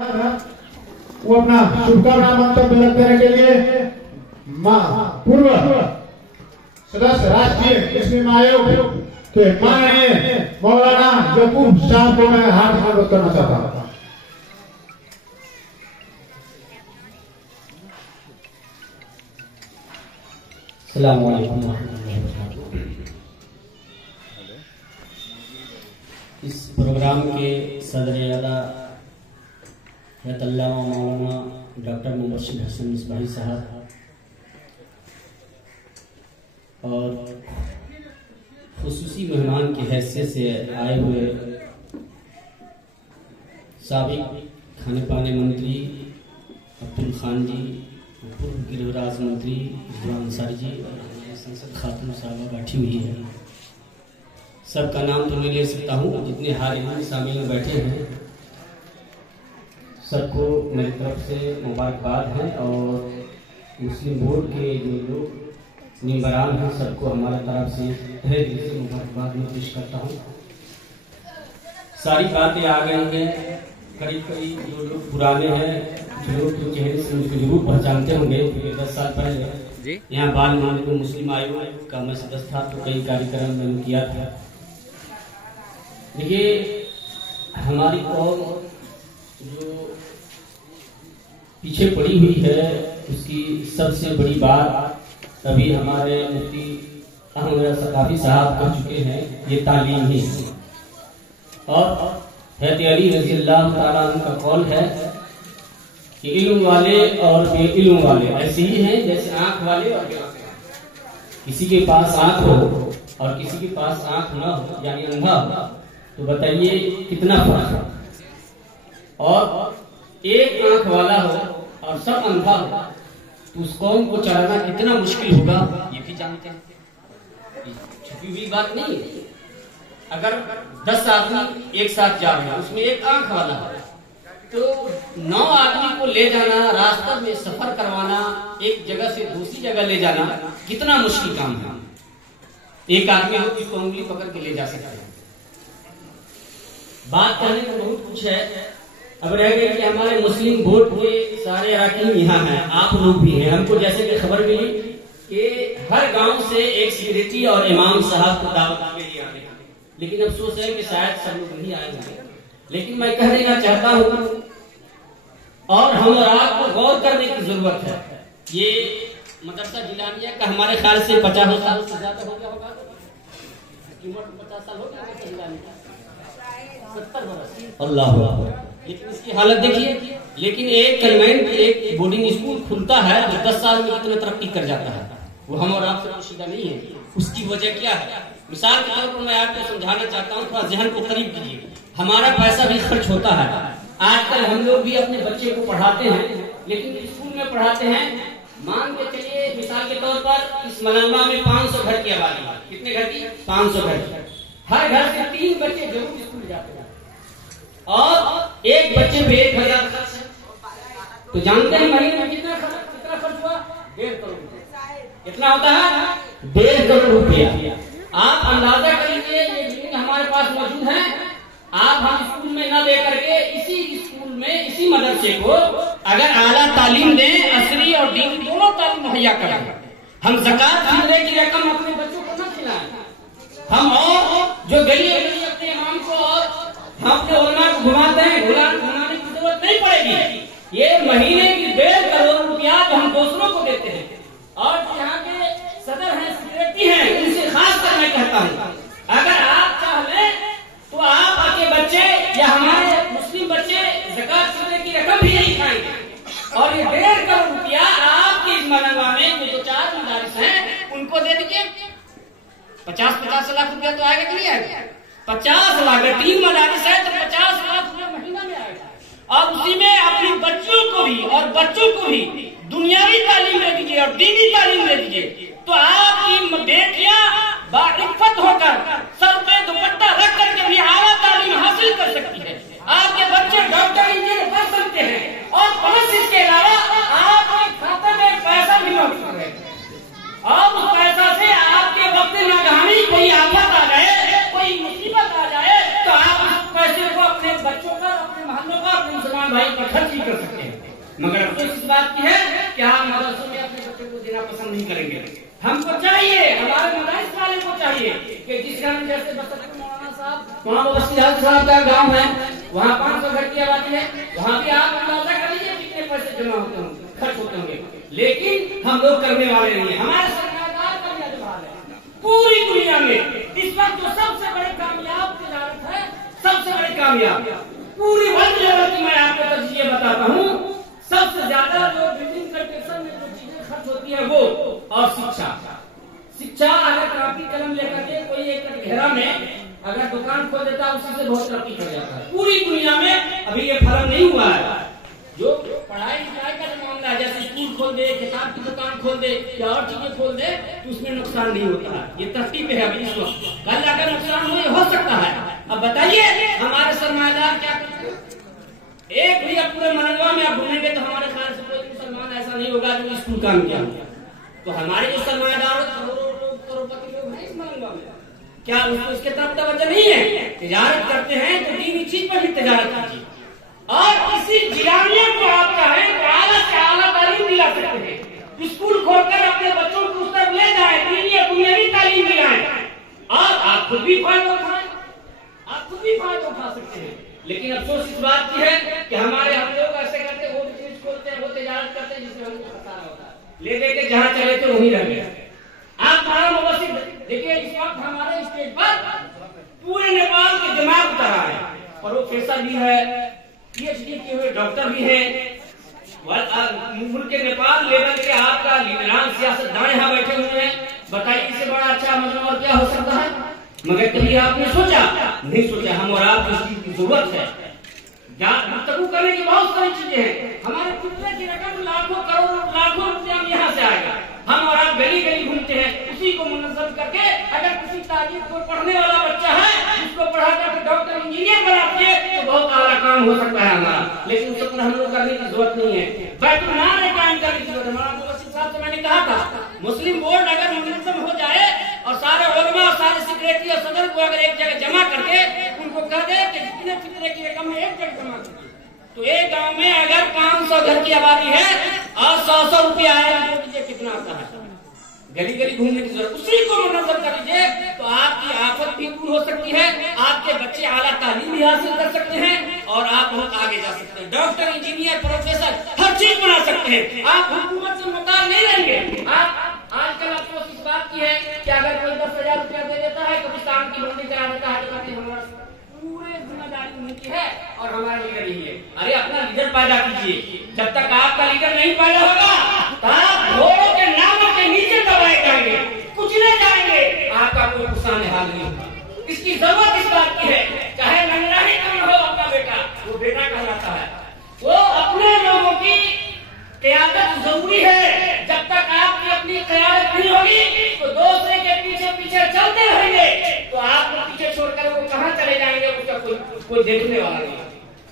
वो अपना शुभकामना मंतव्य रख देने के लिए पूर्व सदस्य राष्ट्रीय मुस्लिम आयोग के माननीय मौलाना यकूब साहब को मैं हार्दिक अनुरोध करना चाहता हूँ। अस्सलामु अलैकुम। इस प्रोग्राम के सदर आला अल्लामा मौलाना डॉक्टर मुबश्शिर हसन मिसबाही साहब और खुसूसी मेहमान की हैसियत से आए हुए साबिक खाने पाने मंत्री अब्दुल खान जी, पूर्व गृहराज मंत्री अंसारी जी और संसद खातून साहबा बैठी हुई है। सबका नाम तो मैं ले सकता हूँ, जितने हारियान शामिल में बैठे हैं सबको मेरी तरफ से मुबारकबाद है और मुस्लिम बोर्ड के जो लोग निम्बरान हैं सबको हमारे तरफ से तहे दिल से मुबारकबाद में पेश करता हूँ। सारी बातें आ गई हैं, करीब करीब जो लोग पुराने हैं, जो लोग तो चेहरे से मुझको जरूर पहचानते होंगे, क्योंकि 10 साल पहले यहाँ बाल मालिक मुस्लिम आयोग का मैं सदस्य था तो कई कार्यक्रम मैंने किया था। देखिए, हमारी कौम जो पीछे पड़ी हुई है उसकी सबसे बड़ी बात अभी हमारे मुफ्ती अहमद सकाफी साहब कह चुके हैं, ये तालीम ही है। और हैदर अली रज़ी अल्लाह तआला अन्हु का कौल है कि इल्म वाले और बेइल्म वाले ऐसे ही हैं जैसे आंख वाले और किसी के पास आंख हो और किसी के पास आंख न हो, यानी अंधा हो, तो बताइए कितना फर्क है। और एक आंख वाला हो और सब अंधा हो तो उस कौम को चलाना कितना मुश्किल होगा, ये भी जानते हैं। छुपी हुई बात नहीं है। अगर 10 आदमी एक साथ जा रहे हैं, उसमें एक आंख वाला है तो 9 आदमी को ले जाना, रास्ते में सफर करवाना, एक जगह से दूसरी जगह ले जाना कितना मुश्किल काम है। एक आदमी हम उसको उंगली पकड़ के ले जा सकते हैं। बात करने को बहुत कुछ है। अब रह गई कि हमारे मुस्लिम बोर्ड के सारे अरकान यहाँ हैं, आप लोग भी हैं। हमको जैसे कि खबर मिली कि हर गांव से एक सेक्रेटरी और इमाम साहब को दावत के लिए आने, लेकिन अफसोस है कि शायद सब लोग नहीं आए होंगे। लेकिन मैं कह देना चाहता हूँ और हम और आपको गौर करने की जरूरत है। ये मदरसा जिलानिया का हमारे ख्याल से 50 साल से ज्यादा हो गया होगा। 50 साल हो गया, 70 बरस, अल्लाह। लेकिन इसकी हालत देखिए। लेकिन एक कन्वेंट, एक बोर्डिंग स्कूल खुलता है तो 10 साल में कितना तरक्की कर जाता है। वो हम और आपसे पोशीदा नहीं है। उसकी वजह क्या है? मिसाल के तौर पर मैं आपको समझाना चाहता हूँ, थोड़ा जहन को करीब कीजिए। हमारा पैसा भी खर्च होता है। आजकल हम लोग भी अपने बच्चे को पढ़ाते हैं, लेकिन स्कूल में पढ़ाते हैं। मान के चलिए मिसाल के तौर पर इस मनवा में 500 घर की आबादी है। कितने घर की? 500 घर की। हर घर से 3 बच्चे जरूर स्कूल जाते हैं और एक बच्चे पे 1000 खर्च है। तो जानते हैं महीने में कितना खर्च हुआ? 1.5 करोड़ रुपया। कितना होता है? 1.5 करोड़ रुपया। आप अंदाजा कर लीजिए, ये जमीन हमारे पास मौजूद है। आप हम स्कूल में न दे करके इसी स्कूल में, इसी मदरसे को अगर आला तालीम दें, असरी और दीनी दोनों तालीम मुहैया करें, हम ज़कात खरीदने की रकम अपने बच्चों को न खिलाएं, हम और जो गली अपने इमाम को और हम अपने उलमा को घुमाते हैं, घुमाने की जरूरत नहीं पड़ेगी। ये महीने की 1.5 करोड़ रुपया जो हम दूसरों को देते हैं और यहाँ के सदर हैं, सेक्रेटरी हैं, उनसे खास कर मैं कहता हूँ, अगर आप चाह लें तो आप आपके बच्चे या हमारे मुस्लिम बच्चे ज़कात खरीदने की रकम भी नहीं खाएंगे। और ये 1.5 करोड़ रुपया आपके इस मनवा में जो 4 मदारिस हैं उनको दे दीजिए। 50-50 लाख रुपया तो आएगा कि नहीं आएगा? 50 लाख, 3 मदारिस है तो 50 लाख रुपया महीना में आएगा। और उसी में अपनी बच्चों को भी और बच्चों को भी दुनियावी तालीम दे दीजिए और दीनी तालीम दे दीजिए, तो आपकी बेटियां बाइज्जत होकर सर पे दुपट्टा रख करके भी आला तालीम हासिल कर सकती है। आपके बच्चे डॉक्टर, इंजीनियर बन सकते हैं। और प्लस इसके अलावा आपके खाते में पैसा भी मौजूद है और उस पैसा से आपके वक्त नागहानी कोई आफत आ जाए, कोई मुसीबत आ जाए, तो आप उस पैसे को अपने बच्चों का, अपने मोहल्लों का, अपने मुसलमान भाई खर्च भी कर सकते हैं। मगर अफसोस इस बात की है कि आप मदरसों में अपने बच्चों को देना पसंद नहीं करेंगे। हमको चाहिए, हमारे मदरस वाले को चाहिए कि जिस गांव जैसे मौलाना साहब वहाँ मुबस्सिर साहब का गाँव है, वहाँ 500 घर की आबादी है, वहाँ भी आप अंदाजा कर लीजिए कितने पैसे जमा होते होंगे, खर्च होते होंगे। लेकिन हम लोग करने वाले नहीं है। हमारे सरकार का भी हाल है पूरी दुनिया में इस वक्त जो सबसे बड़े कामयाब तिजारत है, सबसे बड़े कामयाब पूरी वर्ल्ड लेवल की मैं आपको तजज़िये बताता हूँ। सबसे ज्यादा जो बिल्डिंग कंस्ट्रक्शन में जो चीजें खर्च होती है वो और शिक्षा अगर कापी कलम लेकर के कोई एक घेरा में अगर दुकान खोल देता है उसी से बहुत तरक्की कर जाता है पूरी दुनिया में। अभी ये फर्क नहीं हुआ है। जो पढ़ाई लिखाई का जो मामला है, जैसे स्कूल खोल दे, किताब की दुकान खोल दे या और चीजें खोल दे तो उसमें नुकसान नहीं होता है। ये तरक्की पे है अभी इस वक्त। कल अगर नुकसान हो सकता है। अब बताइए हमारे सरमायादार क्या करते हैं? एक भी अब पूरे मनवा में आप घूमेंगे तो हमारे ख्याल से कोई मुसलमान ऐसा नहीं होगा जो स्कूल काम किया। तो हमारे जो सरमायादार करोड़पति लोग हैं इस मनवा में, क्या उसको इसके तरफ तवज्जो नहीं है? तिजारत करते हैं तो दीनी चीज पर भी तिजारत कीजिए। और इसी जिलानिया को आपका है तो आला से आला तालीम दिला सकते हैं। स्कूल खोलकर अपने बच्चों को उस तरफ ले जाए, दीनी दुनियावी तालीम दिलाएं और आप खुद भी फायदा उठाएं, आप खुद भी फायदा उठा सकते हैं। लेकिन अफसोस इस बात की है कि हमारे हम लोग ऐसे करते हैं, वो बिजनेस खोलते हैं, वो तिजारत करते हैं जिसमें हमको खतरा होता है। ले दे के जहाँ चले थे वहीं रह गए। आप हमारा मुबस्सिर देखिए इस वक्त हमारे स्टेज पर पूरे नेपाल के दिमाग उतरा है और वो प्रोफेसर भी है, PhD किए हुए डॉक्टर भी है। मुल्क के नेपाल लेवल के आपका लीडरान सियासतदान यहाँ बैठे हुए हैं। बताइए इससे बड़ा अच्छा मजमा और क्या हो सकता है? मगर कभी आपने सोचा नहीं सोचा हम और आपको इस चीज की जरूरत है। गुफ्तगू करने की बहुत सारी चीजें हैं। हमारे कितने की रकम लाखों करोड़ों लाखों रुपया यहाँ से आएगा। हम और आप गली गली घूमते हैं, उसी को मुनज़्ज़म करके अगर किसी तालीम को पढ़ने वाला बच्चा है जिसको पढ़ा कर डॉक्टर इंजीनियर बना दिए तो बहुत आला काम हो सकता है हमारा। लेकिन उस पर हम लोग करने की जरूरत नहीं है। बैतुल माल कायम करने की जरूरत है। हमारा मुबस्सिर साहब से मैंने कहा था मुस्लिम बोर्ड अगर मुनज़्ज़म हो जाए और सारे उलमा और सारे सेक्रेटरी और सदर को अगर एक जगह जमा करके उनको कह दे कि जितने फितरे की रकम एक जगह जमा कीजिए तो एक गांव में अगर 500 घर की आबादी है और 100 रुपया आया तो दीजिए कितना आता है? गली गली घूमने की जरूरत, उसी को मुनज़्ज़म कर लीजिए तो आपकी आफत भी दूर हो सकती है, आपके बच्चे आला तालीम भी हासिल कर सकते हैं और आप बहुत आगे जा सकते हैं। डॉक्टर इंजीनियर प्रोफेसर हर चीज बना सकते हैं। आप हुकूमत से मुताल नहीं रहेंगे। आप आजकल अफसोस इस बात की है कि अगर कोई 10,000 रुपया दे देता है तो किसान की मंडी करा देता है तो हमारा पूरे जिम्मेदारी उनकी है और हमारा लीडर ही है। अरे अपना लीडर पैदा कीजिए। जब तक आपका लीडर नहीं पैदा होगा तो आप घोड़ों के नामों के नीचे दबाए जाएंगे, कुचले जाएंगे, आपका कोई नुकसान हाल नहीं होगा। इसकी जरूरत इस बात की है चाहे नंगा ही कम हो आपका बेटा, वो बेटा कहलाता है। वो अपने लोगों की क़यादत जरूरी है। जब तक आपकी अपनी क़यादत नहीं होगी तो दूसरे के पीछे पीछे चलते रहेंगे तो आपको पीछे छोड़कर वो कहाँ चले जाएंगे उसका कोई देखने वाला नहीं।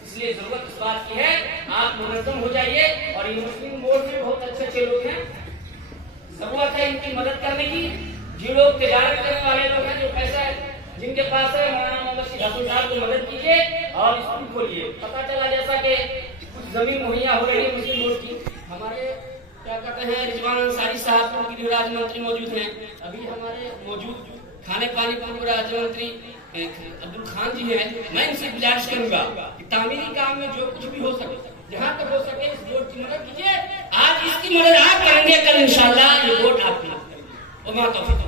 इसलिए जरूरत इस बात की है आप मुनज़्ज़म हो जाइए। और ये मुस्लिम बोर्ड में बहुत अच्छे लोग हैं, जरूरत है इनकी मदद करने की। जो लोग तिजारत करने वाले लोग हैं, जो पैसा जिनके पास है, मौलाना मुबस्सिर साहब को मदद कीजिए और स्कूल खोलिए। पता चला जैसा कि कुछ जमीन मुहैया हो रही है मुस्लिम बोर्ड की। हमारे क्या कहते हैं रिजवान अंसारी साहब पूर्व राज्य मंत्री मौजूद हैं। अभी हमारे मौजूद खाने पानी पूर्व राज्य मंत्री अब्दुल खान जी हैं। मैं इनसे गुजारिश करूंगा कि तामीरी काम में जो कुछ भी हो सके, जहाँ तक हो सके इस बोर्ड की मदद कीजिए। आज इसकी मदद आप करेंगे, कल इंशाअल्लाह ये बोर्ड आपकी मदद करेंगे। और मां तौफीक